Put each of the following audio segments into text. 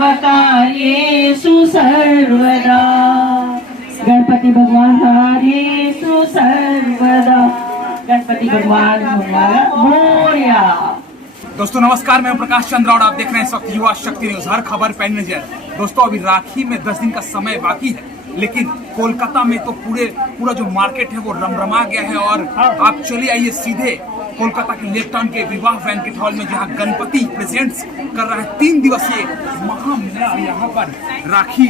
सर्वकार्येषु सर्वदा। गणपति भगवान हरेषु सर्वदा। गणपति भगवान मोरया। दोस्तों नमस्कार, मैं प्रकाश चंद्र और आप देख रहे हैं इस वक्त युवा शक्ति न्यूज, हर खबर पैन नजर। दोस्तों अभी राखी में 10 दिन का समय बाकी है, लेकिन कोलकाता में तो पूरा जो मार्केट है वो रमरमा गया है। और आप चले आइए सीधे कोलकाता के लेक टाउन के विवाह बैंकेट हॉल में, जहां गणपति प्रेजेंट्स कर रहा है 3 दिवसीय महामेला। यहाँ पर राखी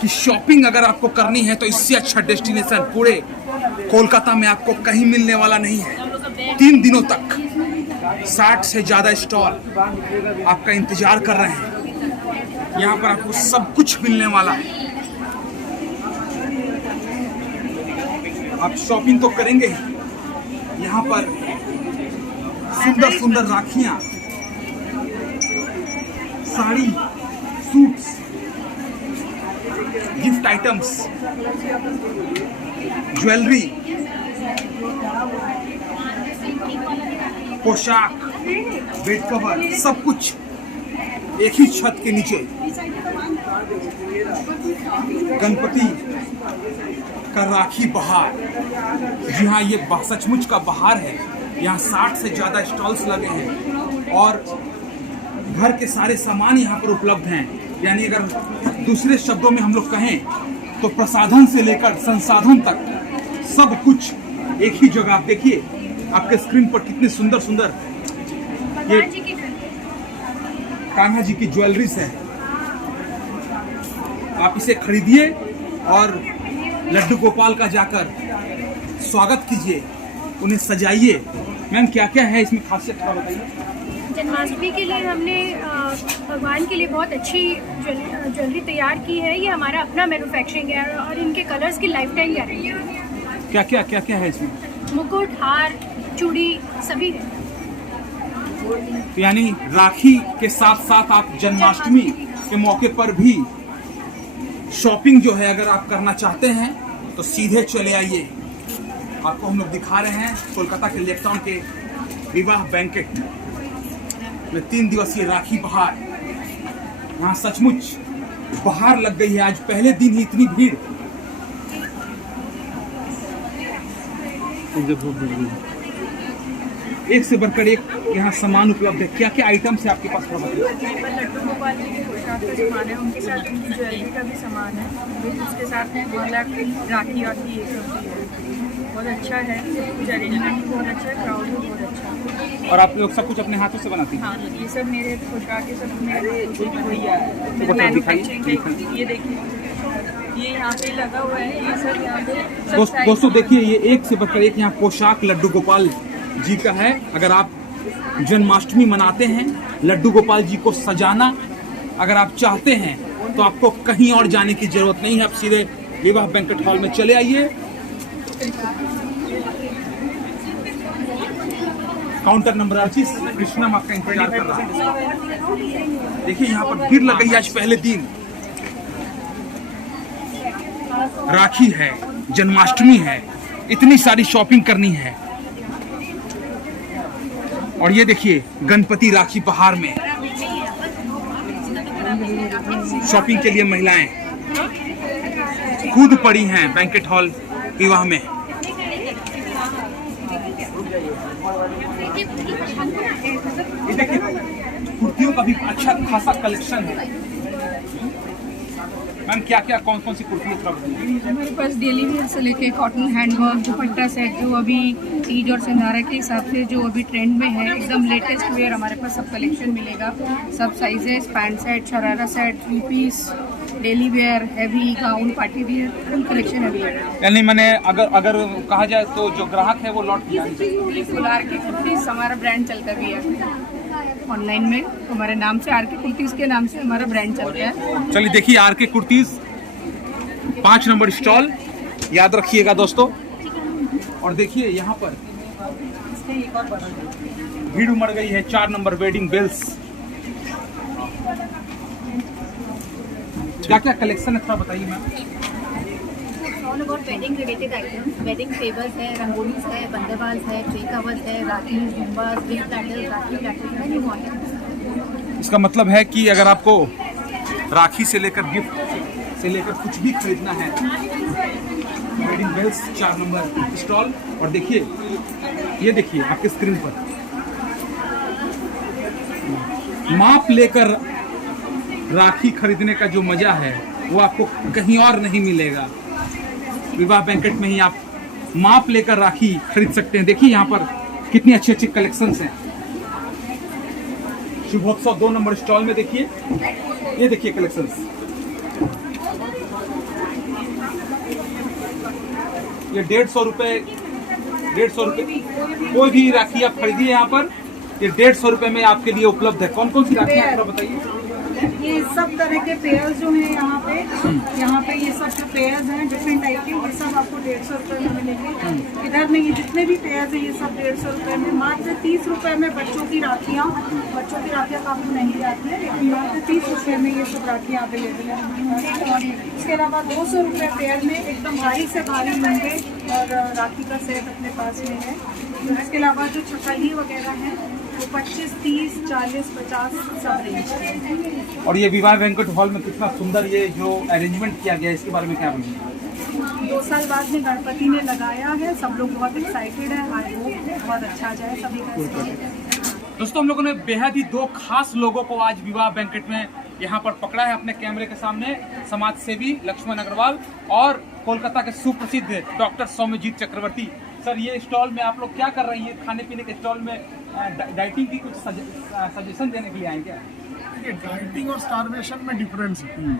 की शॉपिंग अगर आपको करनी है तो इससे अच्छा डेस्टिनेशन पूरे कोलकाता में आपको कहीं मिलने वाला नहीं है। 3 दिनों तक 60 से ज्यादा स्टॉल आपका इंतजार कर रहे हैं। यहाँ पर आपको सब कुछ मिलने वाला है। आप शॉपिंग तो करेंगे ही, यहाँ पर सुंदर सुंदर राखियां, sari, suits, gift items, jewellery, पोशाक, बेड कवर, सब कुछ एक ही छत के नीचे। गणपति का राखी बहार, जी हाँ, ये सचमुच का बहार है। यहाँ 60 से ज्यादा स्टॉल्स लगे हैं और घर के सारे सामान यहाँ पर उपलब्ध हैं। यानी अगर दूसरे शब्दों में हम लोग कहें तो प्रसाधन से लेकर संसाधन तक सब कुछ एक ही जगह। आप देखिए आपके स्क्रीन पर कितने सुंदर सुंदर ये कान्हा जी की ज्वेलरीज है। आप इसे खरीदिए और लड्डू गोपाल का जाकर स्वागत कीजिए, उन्हें सजाइए। मैम क्या क्या है इसमें खासियत थोड़ा बताइए। जन्माष्टमी के लिए हमने भगवान के लिए बहुत अच्छी ज्वेलरी तैयार की है। ये हमारा अपना मैन्युफैक्चरिंग है और इनके कलर्स की लाइफ टाइम गारंटी है। क्या है इसमें? मुकुट, हार, चूड़ी सभी है। तो यानी राखी के साथ साथ आप जन्माष्टमी के मौके पर भी शॉपिंग जो है अगर आप करना चाहते हैं तो सीधे चले आइए। आपको हम लोग दिखा रहे हैं कोलकाता के लेक टाउन के विवाह बैंकेट में 3 दिवसीय राखी बहार। यहाँ सचमुच बहार लग गई है। आज पहले दिन ही इतनी भीड़। एक से बढ़कर एक यहाँ सामान उपलब्ध है। क्या क्या आइटम्स है आपके पास? लड्डू गोपाल जी के पोशाक का सामान है, उनके साथ उनकी ज्वेलरी का भी सामान है, उसके साथ राखी ये सब भी है। बहुत अच्छा है, सब कुछ अरेंजमेंट भी बहुत अच्छा है, क्राउड भी बहुत अच्छा है। और आप लोग सब कुछ अपने हाथों से बनाती हैं? हाँ, ये सब मेरे पोशाक ये सब मेरे मैन्युफैक्चरिंग है। ये देखिए, ये यहाँ पे लगा हुआ है, ये सब यहाँ पे। दोस्तों देखिए, ये एक से बढ़कर एक यहाँ पोशाक लड्डू गोपाल जी का है। अगर आप जन्माष्टमी मनाते हैं, लड्डू गोपाल जी को सजाना अगर आप चाहते हैं तो आपको कहीं और जाने की जरूरत नहीं है। आप सीधे विवाह बैंकेट हॉल में चले आइए। काउंटर नंबर 28 कृष्णा आपका इंतजार कर रहा है। देखिए यहाँ पर भीड़ लग गई। आज पहले दिन राखी है, जन्माष्टमी है, इतनी सारी शॉपिंग करनी है। और ये देखिए गणपति राखी बहार में शॉपिंग के लिए महिलाएं कूद पड़ी हैं बैंकेट हॉल विवाह में। ये देखिए कुर्तियों का भी अच्छा खासा कलेक्शन है। मैम क्या कौन सी कुर्ती उपलब्ध है? हमारे पास डेली वेयर से लेके कॉटन हैंडवर्क, दुपट्टा सेट, जो अभी तीज और सिंधारा के हिसाब से जो अभी ट्रेंड में है, एकदम लेटेस्ट वेयर हमारे पास सब कलेक्शन मिलेगा। सब sizes, pant set, sharara set, 3 piece, daily wear, heavy gown, party wear, full collection available. यानी मैंने अगर कहा जाए तो जो ग्राहक है वो लौट के बिल्कुल आरके कुर्तीज हमारा ब्रांड चलता भी है ऑनलाइन में, हमारे नाम से आरके कुर्तीज के नाम से हमारा ब्रांड चलता है। चलिए देखिए आरके कुर्तीज 5 नंबर स्टॉल याद रखिएगा दोस्तों। और देखिए यहाँ पर भीड़ उमड़ गई है। 4 नंबर वेडिंग बेल्स। क्या क्या कलेक्शन है थोड़ा बताइए ma'am. All about wedding related items, wedding favours है, रंगोलीज है, बंदेबाज है, ट्रे कवर्स है, राखी, जुम्बास, गिफ्ट प्लैटर्स, राखी प्लैटर्स। इसका मतलब है कि अगर आपको राखी से लेकर गिफ्ट से लेकर कुछ भी खरीदना है, वेडिंग बेल्स 4 नंबर स्टॉल। और देखिए, ये देखिए आपके स्क्रीन पर माप लेकर राखी खरीदने का जो मजा है वो आपको कहीं और नहीं मिलेगा। विवाह बैंकेट में ही आप माप लेकर राखी खरीद सकते हैं। देखिए यहाँ पर कितनी अच्छी अच्छी कलेक्शंस हैं। शुभोत्सव 2 नंबर स्टॉल में देखिए, ये देखिए कलेक्शंस। ये 150 रुपए कोई भी राखी आप खरीदिए यहाँ पर, ये 150 रुपए में आपके लिए उपलब्ध है। कौन कौन सी राखी है आप बताइए। ये सब तरह के पेयर्स जो हैं यहाँ पे ये सब जो पेयर्स हैं डिफरेंट टाइप के, ये सब आपको 150 रुपए में मिलेंगे। इधर में ये जितने भी पेयर्स हैं ये सब 150 रुपए में। मात्र 30 रुपए में बच्चों की राखियाँ काफ़ी महंगी आती है, लेकिन मात्र 30 रुपए में ये सब राखियाँ अवेलेबल है। और इसके अलावा 200 रुपए पेयर में एकदम भारी से भारी लंबे और राखी का सेट अपने पास में है। इसके अलावा जो छकली वगैरह हैं वो 25, 30, 40, 50 सब रेंज है। और ये विवाह बैंक्वेट हॉल में कितना सुंदर ये जो अरेंजमेंट किया गया है, इसके बारे में क्या बोलेंगे। 2 साल बाद में गणपति ने लगाया है, सब लोग बहुत एक्साइटेड है। आई होप बहुत अच्छा जाए सभी का। दोस्तों, हम लोगों ने बेहद ही 2 खास लोगों को आज विवाह बैंक्वेट में यहाँ पर पकड़ा है अपने कैमरे के सामने। समाज सेवी लक्ष्मण अग्रवाल और कोलकाता के सुप्रसिद्ध डॉक्टर सौम्यजीत चक्रवर्ती। सर, ये स्टॉल में आप लोग क्या कर रही हैं? खाने पीने के स्टॉल में डाइटिंग की कुछ सजेशन देने के लिए आए क्या? देखिए, डाइटिंग और स्टारवेशन में डिफरेंस है।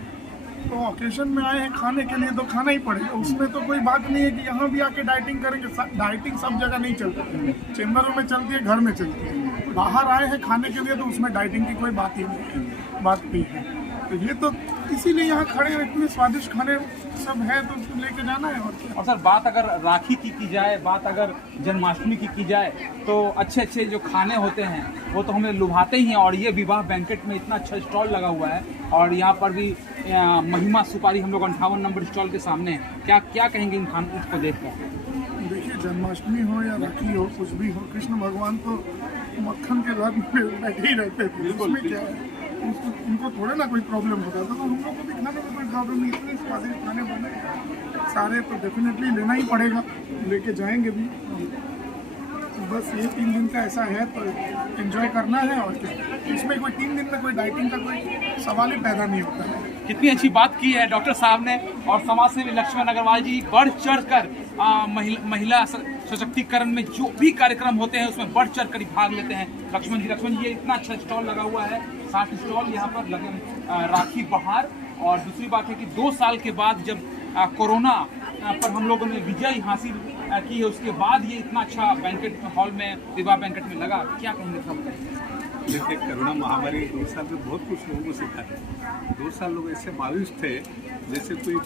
तो ओकेजन में आए हैं खाने के लिए तो खाना ही पड़ेगा, उसमें तो कोई बात नहीं है कि यहाँ भी आके डाइटिंग करेंगे। डाइटिंग सब जगह नहीं चलती, चेंबरों में चलती है, घर में चलती है। बाहर आए हैं खाने के लिए तो उसमें डाइटिंग की कोई बात नहीं है। तो ये तो इसीलिए यहाँ खड़े हैं, इतने स्वादिष्ट खाने सब है तो लेके जाना है। और सर, बात अगर राखी की जाए, बात अगर जन्माष्टमी की जाए, तो अच्छे अच्छे जो खाने होते हैं वो तो हमें लुभाते ही हैं। और ये विवाह बैंकेट में इतना अच्छा स्टॉल लगा हुआ है और यहाँ पर भी महिमा सुपारी हम लोग 58 नंबर स्टॉल के सामने है। क्या कहेंगे इन खानों को देखकर? देखिए, जन्माष्टमी हो या राखी हो, कुछ भी हो, कृष्ण भगवान तो मक्खन के रथ में बैठे ही रहते थे। उसमें क्या है, उनको थोड़ा ना कोई प्रॉब्लम होता था, तो हम लोग को भी खाने में कोई प्रॉब्लम नहीं। इतने स्वादिष्ट खाने बने सारे तो डेफिनेटली लेना ही पड़ेगा, लेके जाएंगे भी। बस ये 3 दिन का ऐसा है तो एंजॉय करना है। और इसमें कोई 3 दिन में कोई डाइटिंग का कोई सवाल ही पैदा नहीं होता है। कितनी अच्छी बात की है डॉक्टर साहब ने। और समाज सेवी लक्ष्मण अग्रवाल जी बढ़ चढ़ कर महिला सशक्तिकरण में जो भी कार्यक्रम होते हैं उसमें बढ़ चढ़ कर भाग लेते हैं। लक्ष्मण जी, ये इतना अच्छा स्टॉल लगा हुआ है, 60 स्टॉल यहाँ पर लगे, राखी बहार। और दूसरी बात है कि 2 साल के बाद जब कोरोना पर हम लोगों ने विजय हासिल की है, उसके बाद ये इतना अच्छा बैंकेट हॉल में, विवाह बैंकेट में लगा। क्या कहेंगे सब? जैसे कोरोना महामारी 2 साल में बहुत कुछ लोगों को सिखा है। 2 साल लोग ऐसे मायूस थे जैसे कोई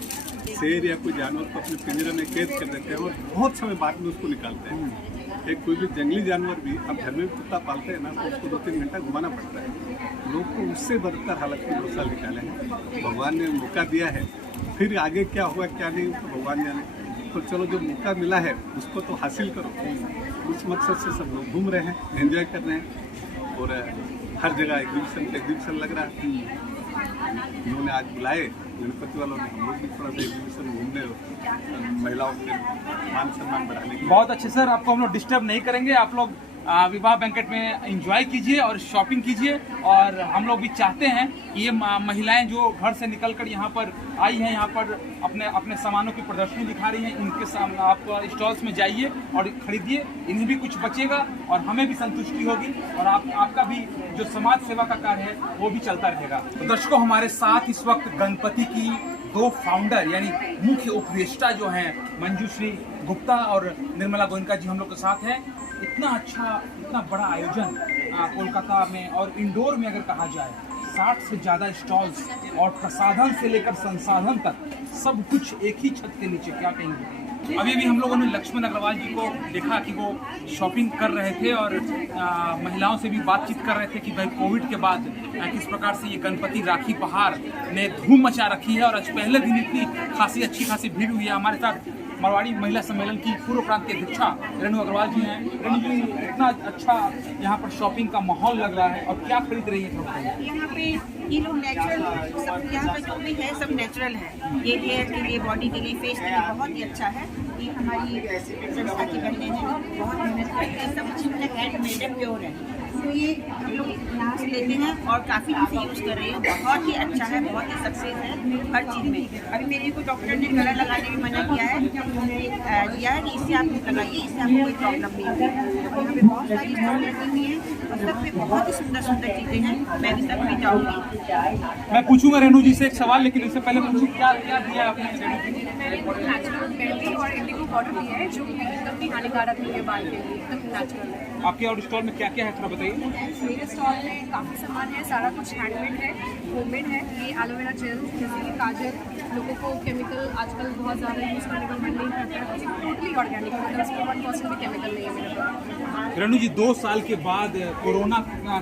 शेर या कोई जानवर को अपने पिंजरे में कैद कर देते हैं और बहुत समय बाद में उसको निकालते हैं। एक कोई भी जंगली जानवर भी, अब घर में कुत्ता पालते हैं ना, तो उसको 2-3 घंटा घुमाना पड़ता है। लोग को उससे बदतर हालत में 2 साल निकाले हैं। भगवान ने मौका दिया है, फिर आगे क्या हुआ क्या नहीं तो भगवान जाने। तो चलो, जो मौका मिला है उसको तो हासिल करो। उस मकसद से सब लोग घूम रहे हैं, एंजॉय कर रहे हैं। और हर जगह एग्जीबिशन लग रहा है। उन्होंने आज बुलाए गणपति वालों ने, हम लोग भी थोड़ा सा एग्जीबिशन घूमने, महिलाओं के मान सम्मान बढ़ाने के। बहुत अच्छे सर, आपको हम लोग डिस्टर्ब नहीं करेंगे। आप लोग विवाह बैंकेट में एंजॉय कीजिए और शॉपिंग कीजिए। और हम लोग भी चाहते हैं कि ये महिलाएं जो घर से निकलकर यहाँ पर आई हैं, यहाँ पर अपने सामानों की प्रदर्शनी दिखा रही हैं, इनके सामने आप स्टॉल्स में जाइए और खरीदिए। इन्हें भी कुछ बचेगा और हमें भी संतुष्टि होगी और आपका भी जो समाज सेवा का कार्य है वो भी चलता रहेगा। तो दर्शकों, हमारे साथ इस वक्त गणपति की 2 फाउंडर यानी मुख्य उपदेष्टा जो हैं मंजूश्री गुप्ता और निर्मला गोयनका जी हम लोग के साथ हैं। इतना अच्छा, इतना बड़ा आयोजन कोलकाता में और इंडोर में अगर कहा जाए, 60 से ज़्यादा स्टॉल्स और प्रसाधन से लेकर संसाधन तक सब कुछ एक ही छत के नीचे। क्या कहेंगे? अभी भी हम लोगों ने लक्ष्मण अग्रवाल जी को देखा कि वो शॉपिंग कर रहे थे और महिलाओं से भी बातचीत कर रहे थे कि भाई कोविड के बाद किस प्रकार से ये गणपति राखी बहार ने धूम मचा रखी है। और आज पहले दिन इतनी अच्छी खासी भीड़ हुई है। हमारे साथ मारवाड़ी महिला सम्मेलन की पूर्व प्रांत की अध्यक्षा रेणु अग्रवाल जी हैं। रेणु जी, इतना अच्छा यहाँ पर शॉपिंग का माहौल लग रहा है और क्या खरीद रही है? यहाँ पे ये लोग नेचुरल, सब यहाँ पे जो भी है सब नेचुरल है। ये हेयर के लिए, बॉडी के लिए, फेस के लिए बहुत ही अच्छा है। ये हमारी संस्था की बहनें हैं, बहुत मेहनत करती हैं, सब चीज़ हैंड मेड है, प्योर है। तो ये हम लोग यहाँ से लेते हैं और काफ़ी दिन से यूज़ कर रहे हैं। बहुत ही अच्छा है, बहुत ही सक्सेस है हर चीज़ में। अभी मेरे को डॉक्टर ने कलर लगाने में मना किया है, दिया है कि इससे आप लगाइए, इससे आपको कोई प्रॉब्लम नहीं होगी। और यहाँ पे बहुत सारी स्टॉल लगी हुई है और सब पे बहुत ही सुंदर सुंदर चीज़ें हैं। मैं भी सब में जाऊँगी। मैं पूछूंगा रेणु जी से एक सवाल, लेकिन इससे पहले पूछूं क्या क्या दिया आपने? नेचुरल मेहंदी और इंडिगो पाउडर दिया है जो कि एकदम भी हानिकारक नहीं है बाल के लिए, एकदम नेचुरल है। आपके और स्टॉल में क्या क्या है थोड़ा बताइए। मेरे स्टॉल में काफ़ी सामान है, सारा कुछ हैंडमेड है, होममेड है। ये एलोवेरा जेल, जैसे कि काजल, लोगों को केमिकल आजकल बहुत ज़्यादा यूज़ करने का मन नहीं करता है, टोटली ऑर्गेनिक है, मतलब इसमें 1% भी केमिकल नहीं है मेरे पास। रेणु जी, 2 साल के बाद, कोरोना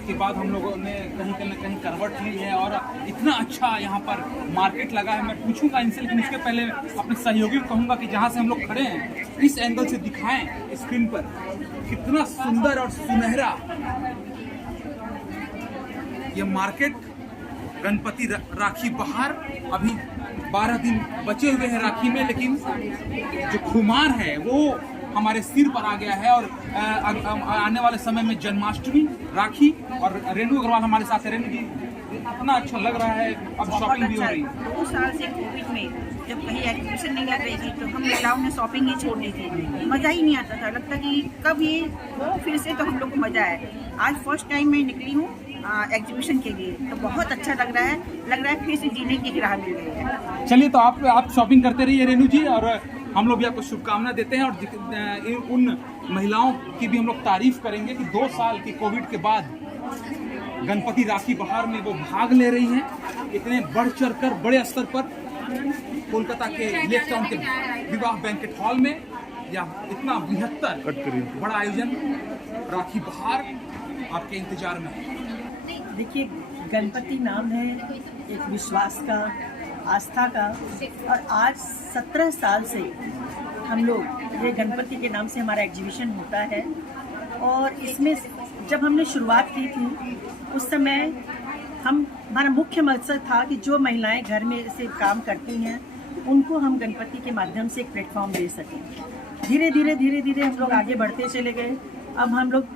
के बाद हम लोगों ने कहीं न कहीं करवट ली है और इतना अच्छा यहाँ पर मार्केट लगा है। मैं पूछूंगा इनसे, लेकिन उसके पहले अपने सहयोगी को कहूँगा कि जहाँ से हम लोग खड़े हैं इस एंगल से दिखाएं स्क्रीन पर कितना सुंदर और सुनहरा ये मार्केट। गणपति राखी बाहर, अभी 12 दिन बचे हुए हैं राखी में, लेकिन जो खुमार है वो हमारे सिर पर आ गया है। और आने वाले समय में जन्माष्टमी, राखी, और रेणु अग्रवाल हमारे साथ है। रेणु जी, इतना अच्छा लग रहा है, अब शॉपिंग भी हो रही है। 2 साल से कोविड में जब कहीं एग्जीबिशन नहीं लग रही थी तो हम महिलाओं ने शॉपिंग ही छोड़ दी थी। मज़ा ही नहीं आता था, लगता कि कब ये हो फिर से तो हम लोग को मज़ा आए। आज फर्स्ट टाइम मैं निकली हूँ एग्जीबिशन के लिए, तो बहुत अच्छा लग रहा है फिर से जीने की राह मिल गई है। चलिए, तो आप शॉपिंग करते रहिए रेणु जी, और हम लोग भी आपको शुभकामना देते हैं। और उन महिलाओं की भी हम लोग तारीफ करेंगे कि 2 साल की कोविड के बाद गणपति राखी बहार में वो भाग ले रही हैं, इतने बढ़ चढ़ कर बड़े स्तर पर कोलकाता के लेक टाउन के विवाह बैंकेट हॉल में, या इतना बृहत्तर बड़ा आयोजन राखी बहार आपके इंतजार में। देखिए, गणपति नाम है एक विश्वास का, आस्था का, और आज 17 साल से हम लोग ये गणपति के नाम से हमारा एग्जीबिशन होता है। और इसमें जब हमने शुरुआत की थी उस समय हमारा मुख्य मकसद था कि जो महिलाएं घर में से काम करती हैं उनको हम गणपति के माध्यम से एक प्लेटफॉर्म दे सकें। धीरे धीरे हम लोग आगे बढ़ते चले गए। अब हम लोग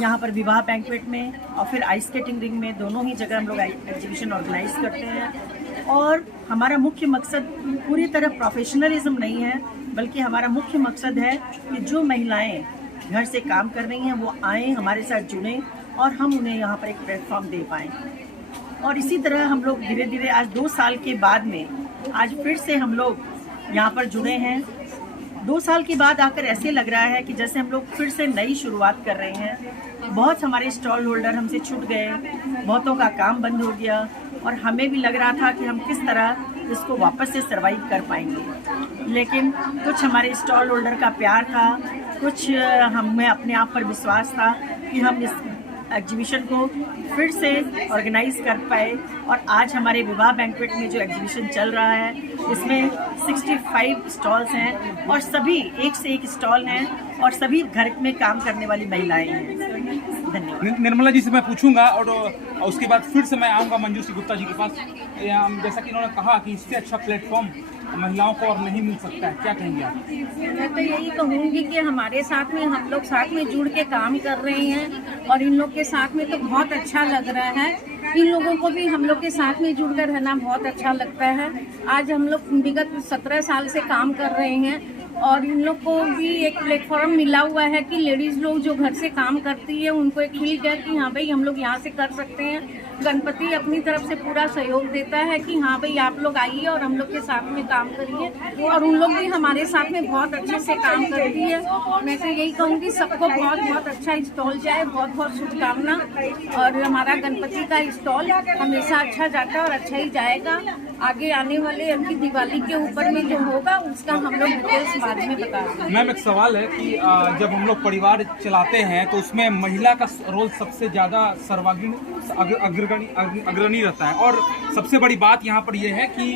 यहाँ पर विवाह बैंक्वेट में और फिर आइस स्केटिंग रिंग में, दोनों ही जगह हम लोग एग्जीबिशन ऑर्गेनाइज करते हैं। और हमारा मुख्य मकसद पूरी तरह प्रोफेशनलिज्म नहीं है, बल्कि हमारा मुख्य मकसद है कि जो महिलाएं घर से काम कर रही हैं वो आएँ, हमारे साथ जुड़ें और हम उन्हें यहाँ पर एक प्लेटफॉर्म दे पाएँ। और इसी तरह हम लोग धीरे धीरे आज 2 साल के बाद में आज फिर से हम लोग यहाँ पर जुड़े हैं। 2 साल के बाद आकर ऐसे लग रहा है कि जैसे हम लोग फिर से नई शुरुआत कर रहे हैं। बहुत हमारे स्टॉल होल्डर हमसे छूट गए, बहुतों का काम बंद हो गया और हमें भी लग रहा था कि हम किस तरह इसको वापस से सर्वाइव कर पाएंगे। लेकिन कुछ हमारे स्टॉल होल्डर का प्यार था, कुछ हमें अपने आप पर विश्वास था कि हम इस एग्जीबिशन को फिर से ऑर्गेनाइज कर पाए। और आज हमारे विवाह बैंक्वेट में जो एग्जीबिशन चल रहा है इसमें 65 स्टॉल्स हैं और सभी एक से एक स्टॉल हैं और सभी घर में काम करने वाली महिलाएं हैं। धन्यवाद। निर्मला जी से मैं पूछूंगा और उसके बाद फिर से मैं आऊँगा मंजूश्री गुप्ता जी के पास। जैसा कि इन्होंने कहा कि इससे अच्छा प्लेटफॉर्म महिलाओं को और नहीं मिल सकता है, क्या कहेंगे आप? मैं तो यही कहूँगी कि हमारे साथ में हम लोग साथ में जुड़ के काम कर रहे हैं और इन लोग के साथ में तो बहुत अच्छा लग रहा है। इन लोगों को भी हम लोग के साथ में जुड़कर रहना बहुत अच्छा लगता है। आज हम लोग विगत 17 साल से काम कर रहे हैं और इन लोग को भी एक प्लेटफॉर्म मिला हुआ है कि लेडीज़ लोग जो घर से काम करती है उनको एक फील है कि हाँ भाई हम लोग यहाँ से कर सकते हैं। गणपति अपनी तरफ से पूरा सहयोग देता है कि हाँ भाई आप लोग आइए और हम लोग के साथ में काम करिए और उन लोग भी हमारे साथ में बहुत अच्छे से काम करती है। मैं तो यही कहूँगी सबको बहुत बहुत अच्छा स्टॉल जाए, बहुत बहुत शुभकामना। और हमारा गणपति का स्टॉल हमेशा अच्छा जाता है और अच्छा ही जाएगा। आगे आने वाले अभी दिवाली के ऊपर में जो होगा उसका हम लोग डिटेल्स बाद में बता देंगे। मैम, एक सवाल है कि जब हम लोग परिवार चलाते हैं तो उसमें महिला का रोल सबसे ज़्यादा सर्वांगीण अग्रणी रहता है। और सबसे बड़ी बात यहाँ पर यह है कि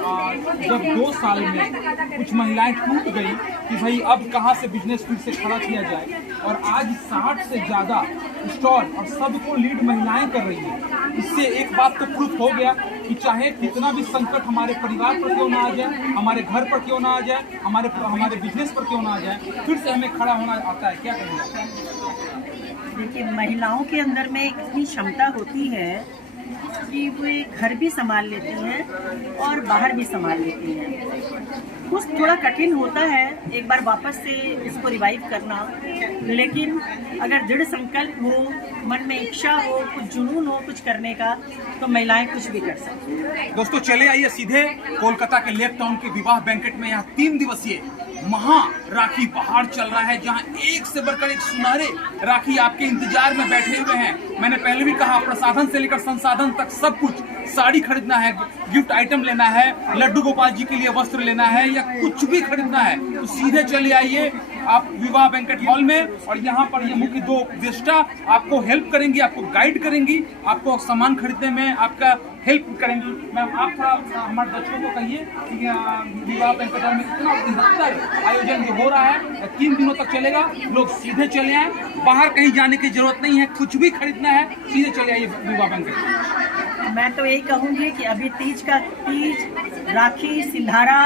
जब 2 साल में कुछ महिलाएं टूट गई कि भाई अब कहाँ से बिजनेस फिर से खड़ा किया जाए, और आज 60 से ज़्यादा स्टॉल और सबको लीड महिलाएं कर रही हैं। इससे एक बात तो प्रूफ हो गया कि चाहे कितना भी संकट हमारे परिवार पर क्यों ना आ जाए, हमारे घर पर क्यों ना आ जाए, हमारे बिजनेस पर क्यों ना आ जाए, फिर से हमें खड़ा होना आता है। क्या कहेंगे? देखिए, महिलाओं के अंदर में इतनी क्षमता होती है कि वे घर भी संभाल लेती हैं और बाहर भी संभाल लेती हैं। कुछ थोड़ा कठिन होता है एक बार वापस से इसको रिवाइव करना, लेकिन अगर दृढ़ संकल्प हो, मन में इच्छा हो, कुछ जुनून हो कुछ करने का, तो महिलाएं कुछ भी कर सकती हैं। दोस्तों चले आइए सीधे कोलकाता के लेक टाउन के विवाह बैंकेट में। यहाँ 3 दिवसीय महा राखी बहार चल रहा है, जहाँ एक से बढ़कर एक सुनहरे राखी आपके इंतजार में बैठे हुए हैं। मैंने पहले भी कहा, प्रसाधन से लेकर संसाधन तक सब कुछ, साड़ी खरीदना है, गिफ्ट आइटम लेना है, लड्डू गोपाल जी के लिए वस्त्र लेना है, या कुछ भी खरीदना है तो सीधे चले आइए आप विवाह बैंकेट हॉल में। और यहाँ पर ये मुख्य 2 उपदेष्टा आपको हेल्प करेंगी, आपको गाइड करेंगी, आपको सामान खरीदने में आपका हेल्प करेंगी। मैम, आप थोड़ा हमारे दर्शकों को कहिए कि विवाह बैंकेट हॉल में इतना बेहतर आयोजन जो हो रहा है, 3 दिनों तक चलेगा। लोग सीधे चले आए, बाहर कहीं जाने की जरूरत नहीं है, कुछ भी खरीदना है सीधे चले आइए विवाह बैंकेट। मैं तो यही कहूँगी कि अभी तीज, राखी, सिंधारा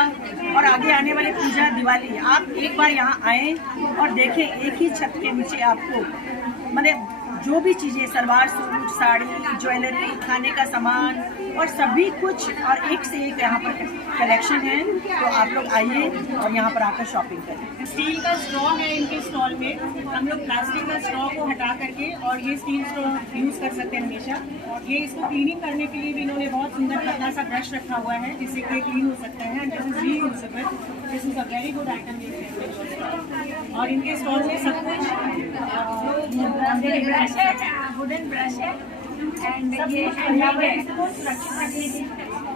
और आगे आने वाले पूजा, दिवाली, आप एक बार यहाँ आए और देखें, एक ही छत के नीचे आपको माने जो भी चीज़ें, सलवार सूट, साड़ी, ज्वेलरी, खाने का सामान और सभी कुछ, और एक से एक यहाँ पर कलेक्शन है। तो आप लोग आइए और यहाँ पर आकर शॉपिंग करें। स्टील का स्ट्रॉ है इनके स्टॉल में, हम लोग प्लास्टिक का स्ट्रॉ को हटा करके और ये स्टील स्ट्रॉ यूज़ कर सकते हैं हमेशा। ये इसको क्लीनिंग करने के लिए भी इन्होंने बहुत सुंदर पतला सा ब्रश रखा हुआ है, जिससे कि क्लीन हो सकता है। This is reusable, this is a very good item. और इनके स्टॉल में सब कुछ वुडन ब्रश है एंड ये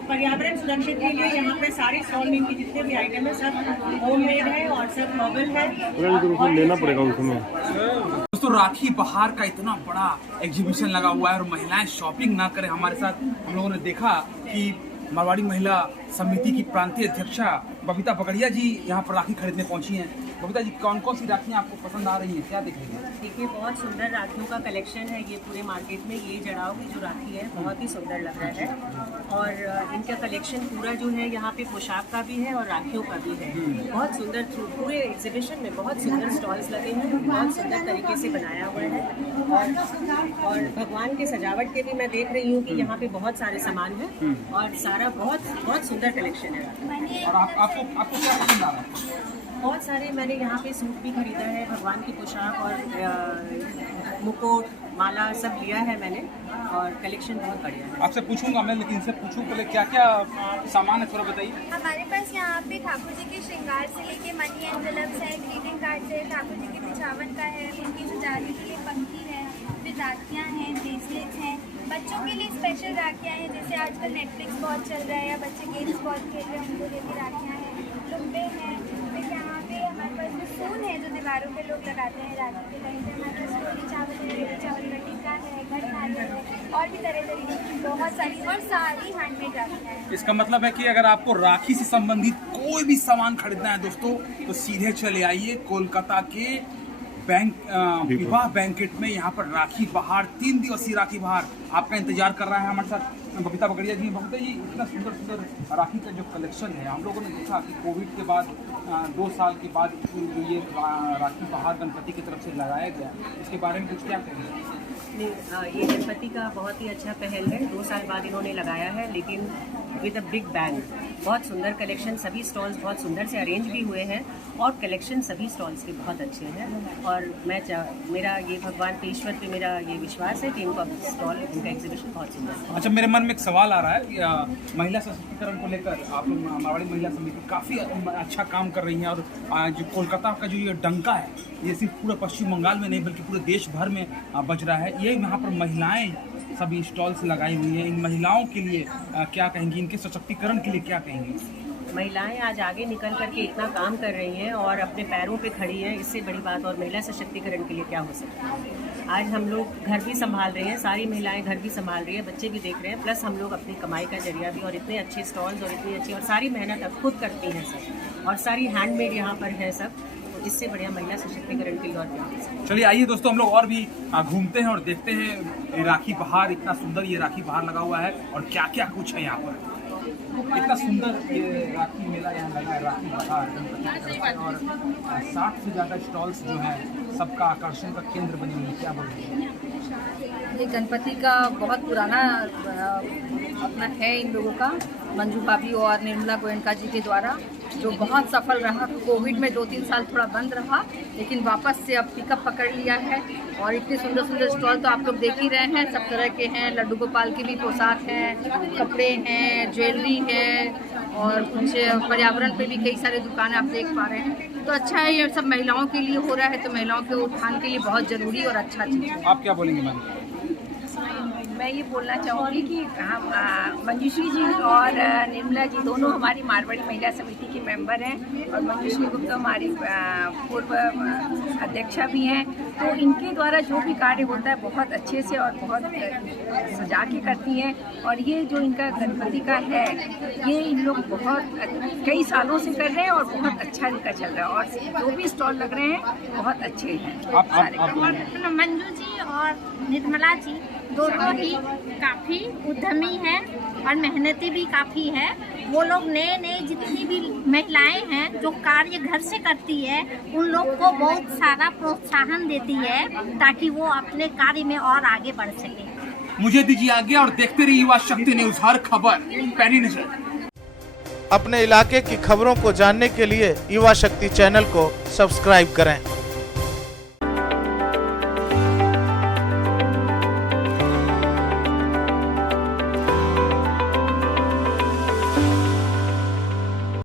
पर्यावरण सुरक्षित के लिए यहाँ पे सारे स्टॉल में इनकी जितने भी आइटम है सब होममेड है और सब नॉवल है। लेना पड़ेगा उसमें। दोस्तों, राखी बहार का इतना बड़ा एग्जीबिशन लगा हुआ है और महिलाएं शॉपिंग ना करें। हमारे साथ हम लोगों ने देखा कि मारवाड़ी महिला समिति की प्रांतीय अध्यक्षा बबीता बगड़िया जी यहाँ पर राखी खरीदने पहुंची हैं। बबीता जी, कौन कौन सी राखियाँ आपको पसंद आ रही हैं, क्या देख रही हैं? देखिए, बहुत सुंदर राखियों का कलेक्शन है ये पूरे मार्केट में। ये जड़ाव की जो राखी है बहुत ही सुंदर लग रहा है, और इनका कलेक्शन पूरा जो है यहाँ पे पोशाक का भी है और राखियों का भी है। बहुत सुंदर, पूरे एग्जीबिशन में बहुत सुंदर स्टॉल्स लगे हैं, बहुत सुंदर तरीके से बनाया हुआ है। और भगवान के सजावट के भी मैं देख रही हूँ कि यहाँ पे बहुत सारे सामान है और सारा बहुत सुंदर कलेक्शन है। और आपको क्या पसंद आ रहा है? बहुत सारे मैंने यहाँ पे सूट भी खरीदा है, भगवान की पोशाक और मुकुट, माला सब लिया है मैंने, और कलेक्शन बहुत बढ़िया है। आपसे पूछूंगा मैं, लेकिन इनसे पूछूं पहले क्या क्या सामान है थोड़ा बताइए। हमारे पास यहाँ पे ठाकुर जी के श्रृंगार से लेके मनी एनवेलप्स है, ग्रीटिंग कार्ड है, ठाकुर जी के बिछावन का है, उनकी सजाने के लिए पंखी है, फिर राखियाँ हैं, ब्रेसलेट्स हैं। बच्चों के लिए स्पेशल राखियाँ हैं, जैसे आजकल नेटफ्लिक्स बहुत चल रहा है या बच्चे गेम्स बहुत खेल रहे हैं, उनको लिए भी राखियाँ हैं, लुम्बे हैं। फिर यहाँ पे हमारे पास जो फूल है जो दीवारों पे लोग लगाते हैं राखी के टाइम पे, हमारे पास रोटी चावल है, रोटी चावल का टिक्का है, घर खाना है, और भी तरह तरह की बहुत सारी, और सारी हैंडमेड राखियाँ हैं। इसका मतलब है कि अगर आपको राखी से संबंधित कोई भी सामान खरीदना है दोस्तों, तो सीधे चले आइए कोलकाता के विवाह बैंकेट में। यहाँ पर राखी बहार, 3 दिवसीय राखी बहार आपका इंतजार कर रहा है। हमारे साथ बबीता बगड़िया जी। बबीता जी, इतना सुंदर राखी का जो कलेक्शन है, हम लोगों ने देखा कि कोविड के बाद 2 साल के बाद जो ये राखी बहार गणपति की तरफ से लगाया गया, इसके बारे में कुछ क्या कहेंगे? ये गणपति का बहुत ही अच्छा पहल है, 2 साल बाद इन्होंने लगाया है, लेकिन विद अ बिग बैंग। बहुत सुंदर कलेक्शन, सभी स्टॉल्स बहुत सुंदर से अरेंज भी हुए हैं और कलेक्शन सभी स्टॉल्स के बहुत अच्छे हैं। और मेरा ये भगवान पे, ईश्वर पे मेरा ये विश्वास है कि इनका स्टॉल, इनका एग्जीबिशन बहुत सुंदर है। अच्छा, मेरे मन में एक सवाल आ रहा है कि महिला सशक्तिकरण को लेकर आप मारवाड़ी महिला समिति काफ़ी अच्छा काम कर रही हैं, और जो कोलकाता का जो ये डंका है, ये सिर्फ पूरे पश्चिम बंगाल में नहीं बल्कि पूरे देश भर में बज रहा है। ये यहाँ पर महिलाएं सभी स्टॉल्स लगाई हुई हैं। इन महिलाओं के लिए क्या कहेंगी, इनके सशक्तिकरण के लिए क्या कहेंगी? महिलाएं आज आगे निकल करके इतना काम कर रही हैं और अपने पैरों पे खड़ी हैं, इससे बड़ी बात और महिला सशक्तिकरण के लिए क्या हो सकता है। आज हम लोग घर भी संभाल रहे हैं, सारी महिलाएं घर भी संभाल रही है, बच्चे भी देख रहे हैं, प्लस हम लोग अपनी कमाई का जरिया भी, और इतने अच्छे स्टॉल्स और इतनी अच्छी और सारी मेहनत अब खुद करती हैं सब, और सारी हैंडमेड यहाँ पर है सब, तो इससे बढ़िया महिला सशक्तिकरण की और क्या। चलिए आइए दोस्तों, हम लोग और भी घूमते हैं और देखते हैं राखी बहार, इतना सुंदर ये राखी बहार लगा हुआ है और क्या क्या कुछ है यहाँ पर। इतना सुंदर ये राखी मेला यहाँ लगा है, राखी बहार, और 60 से ज़्यादा स्टॉल्स जो हैं सबका आकर्षण का केंद्र बने हुए हैं। क्या बोलेंगे? ये गणपति का बहुत पुराना अपना है इन लोगों का, मंजू भाभी और निर्मला गोयनका जी के द्वारा, जो बहुत सफल रहा। कोविड में 2-3 साल थोड़ा बंद रहा, लेकिन वापस से अब पिकअप पकड़ लिया है। और इतने सुंदर सुंदर स्टॉल तो आप लोग देख ही रहे हैं, सब तरह के हैं। लड्डू गोपाल की भी पोशाक हैं, कपड़े हैं, ज्वेलरी है, और कुछ पर्यावरण पे भी कई सारे दुकानें आप देख पा रहे हैं। तो अच्छा है, ये सब महिलाओं के लिए हो रहा है, तो महिलाओं के उत्थान के लिए बहुत ज़रूरी और अच्छा चीज़ है। आप क्या बोलेंगे मैम? मैं ये बोलना चाहूँगी कि हम मंजूश्री जी और निर्मला जी दोनों हमारी मारवाड़ी महिला समिति की मेंबर हैं, और मंजूश्री गुप्ता हमारी पूर्व अध्यक्षा भी हैं। तो इनके द्वारा जो भी कार्य होता है बहुत अच्छे से और बहुत सजा के करती हैं। और ये जो इनका गणपति का है, ये इन लोग बहुत कई सालों से कर रहे हैं और बहुत अच्छा इनका चल रहा है, और जो भी स्टॉल लग रहे हैं बहुत अच्छे हैं। मंजू जी और निर्मला जी दोनों ही काफ़ी उद्यमी हैं और मेहनती भी काफ़ी है। वो लोग नए जितनी भी महिलाएं हैं जो कार्य घर से करती है, उन लोग को बहुत सारा प्रोत्साहन देती है ताकि वो अपने कार्य में और आगे बढ़ सके। मुझे दीजिए आगे और देखते रहिए युवा शक्ति न्यूज, हर खबर पैनी नजर। अपने इलाके की खबरों को जानने के लिए युवा शक्ति चैनल को सब्सक्राइब करें।